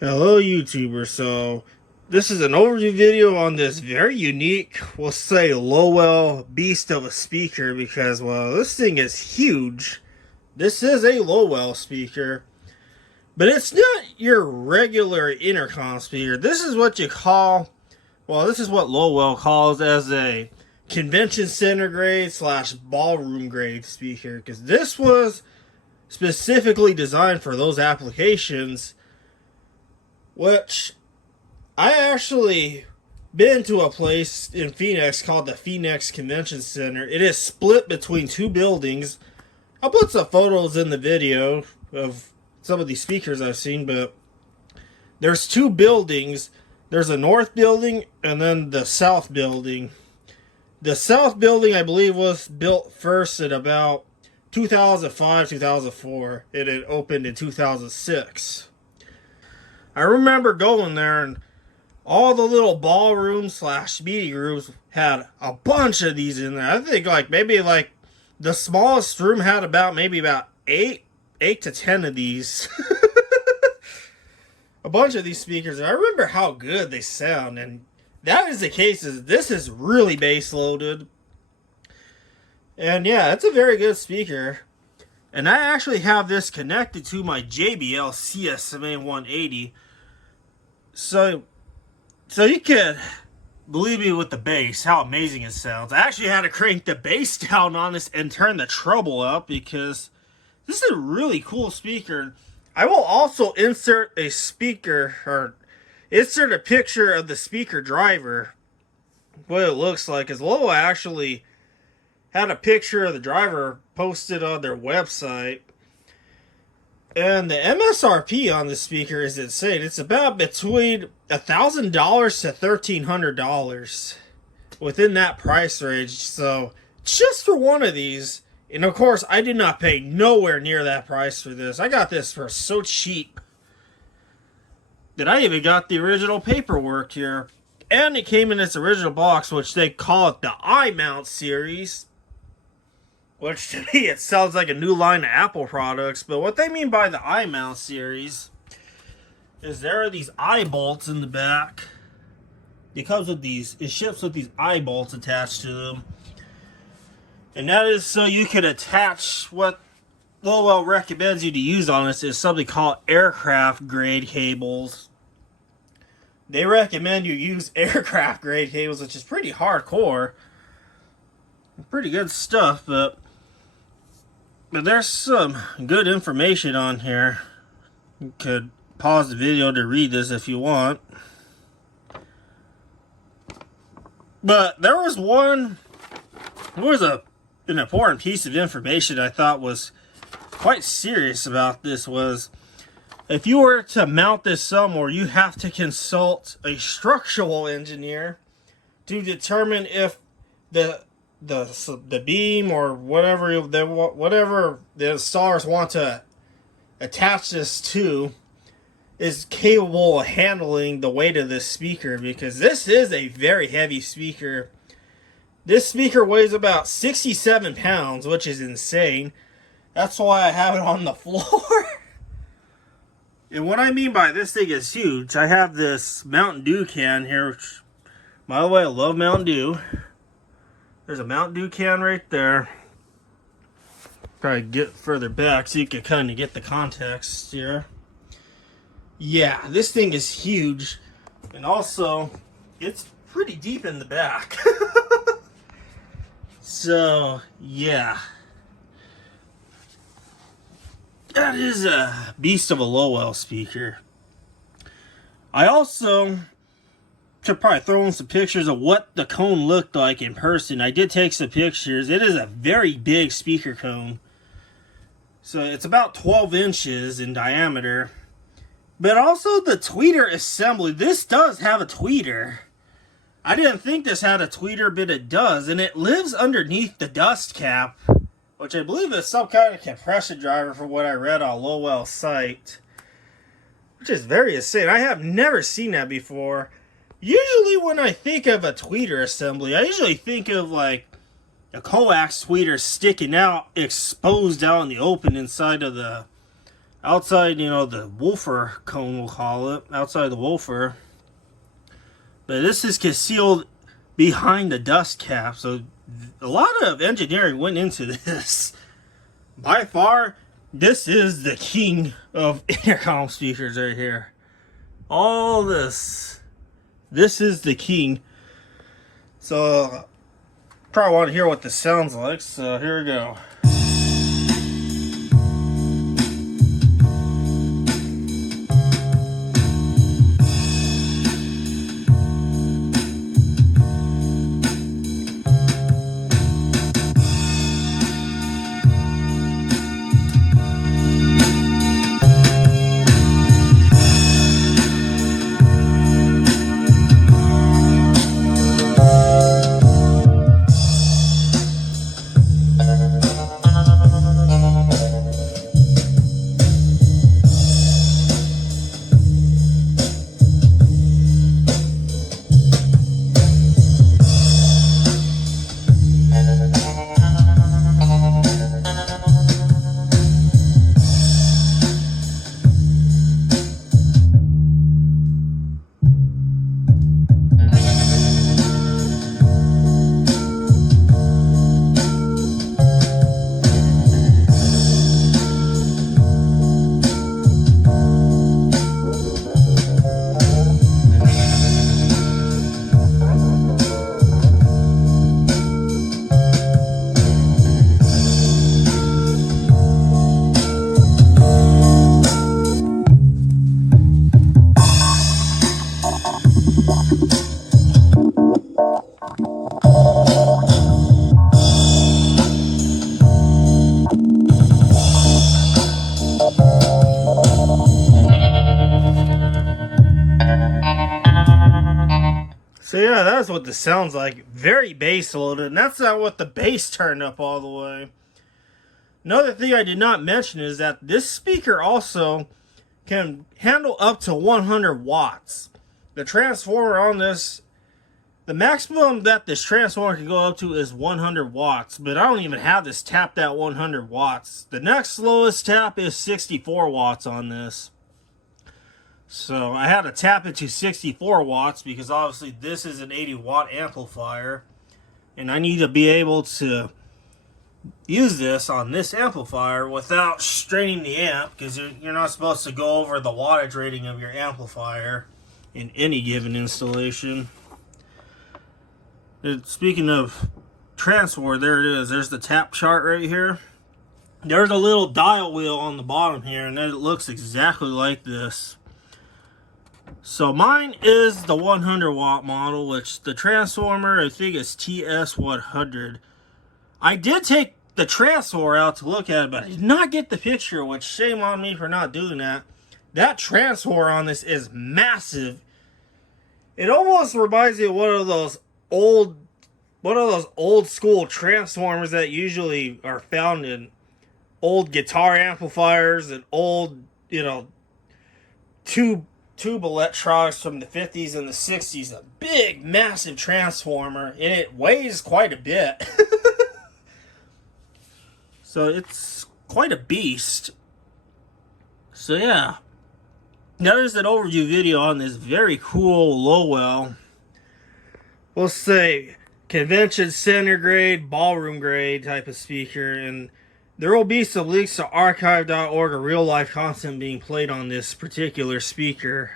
Hello YouTuber, so this is an overview video on this very unique, we'll say Lowell beast of a speaker because, well, this thing is huge. This is a Lowell speaker, but it's not your regular intercom speaker. This is what you call, well, this is what Lowell calls as a convention center grade slash ballroom grade speaker, because this was specifically designed for those applications. Which, I actually been to a place in Phoenix called the Phoenix Convention Center. It is split between two buildings. I'll put some photos in the video of some of these speakers I've seen, but there's two buildings. There's a north building and then the south building. The south building, I believe, was built first in about 2005, 2004. It had opened in 2006. I remember going there and all the little ballroom slash meeting rooms had a bunch of these in there. I think maybe the smallest room had maybe about eight to 10 of these. A bunch of these speakers. And I remember how good they sound, and that is the case. This is really bass loaded. And yeah, it's a very good speaker. And I actually have this connected to my JBL CSMA 180. So you can believe me with the bass, how amazing it sounds. I actually had to crank the bass down on this and turn the treble up because this is a really cool speaker. I will also insert a picture of the speaker driver, what it looks like, because Lowell actually had a picture of the driver posted on their website. And the MSRP on this speaker is insane. It's about between $1,000 to $1,300 within that price range. So just for one of these, and of course I did not pay nowhere near that price for this. I got this for so cheap that I even got the original paperwork here. And it came in its original box, which they call it the I-mount series. Which to me, it sounds like a new line of Apple products. But what they mean by the I-mount series is there are these eye bolts in the back. It ships with these eye bolts attached to them. And that is so you can attach, what Lowell recommends you to use on this is something called aircraft grade cables. They recommend you use aircraft grade cables, which is pretty hardcore. Pretty good stuff, but there's some good information on here. You could pause the video to read this if you want. But there was an important piece of information I thought was quite serious about this was, if you were to mount this somewhere, you have to consult a structural engineer to determine if the beam or whatever the installers want to attach this to is capable of handling the weight of this speaker, because this is a very heavy speaker. This speaker weighs about 67 pounds, which is insane. That's why I have it on the floor. And what I mean by this thing is huge, I have this Mountain Dew can here, which, by the way, I love Mountain Dew. There's a Mountain Dew can right there. Probably get further back so you can kind of get the context here. Yeah, this thing is huge. And also, it's pretty deep in the back. So, yeah. That is a beast of a Lowell speaker. I also should probably throw in some pictures of what the cone looked like in person. I did take some pictures. It is a very big speaker cone. So it's about 12 inches in diameter. But also the tweeter assembly. This does have a tweeter. I didn't think this had a tweeter, but it does. And it lives underneath the dust cap, which I believe is some kind of compression driver from what I read on Lowell's site. Which is very insane. I have never seen that before. Usually when I think of a tweeter assembly, I usually think of like a coax tweeter sticking out, exposed out in the open inside of the outside, you know, the woofer cone, we'll call it, outside the woofer. But this is concealed behind the dust cap, so a lot of engineering went into this. By far, this is the king of intercom speakers right here. All this is the king. So probably want to hear what this sounds like, so here we go. So yeah, that's what this sounds like. Very bass loaded, and that's not what the bass turned up all the way. Another thing I did not mention is that this speaker also can handle up to 100 watts. The transformer on this, the maximum that this transformer can go up to is 100 watts, but I don't even have this tapped at 100 watts. The next lowest tap is 64 watts on this. So I had to tap it to 64 watts because obviously this is an 80 watt amplifier, and I need to be able to use this on this amplifier without straining the amp, because you're not supposed to go over the wattage rating of your amplifier in any given installation. Speaking of transformer, there it is. There's the tap chart right here. There's a little dial wheel on the bottom here, and it looks exactly like this. So mine is the 100 watt model, which the transformer I think is TS100. I did take the transformer out to look at it, but I did not get the picture, which shame on me for not doing that. That transformer on this is massive. It almost reminds me of one of those old school transformers that usually are found in old guitar amplifiers and old, you know, tube electronics from the 50s and the 60s. A big, massive transformer, and it weighs quite a bit. So it's quite a beast. So yeah, there's an overview video on this very cool Lowell, we'll say convention center grade, ballroom grade type of speaker, and there will be some links to archive.org or real life content being played on this particular speaker.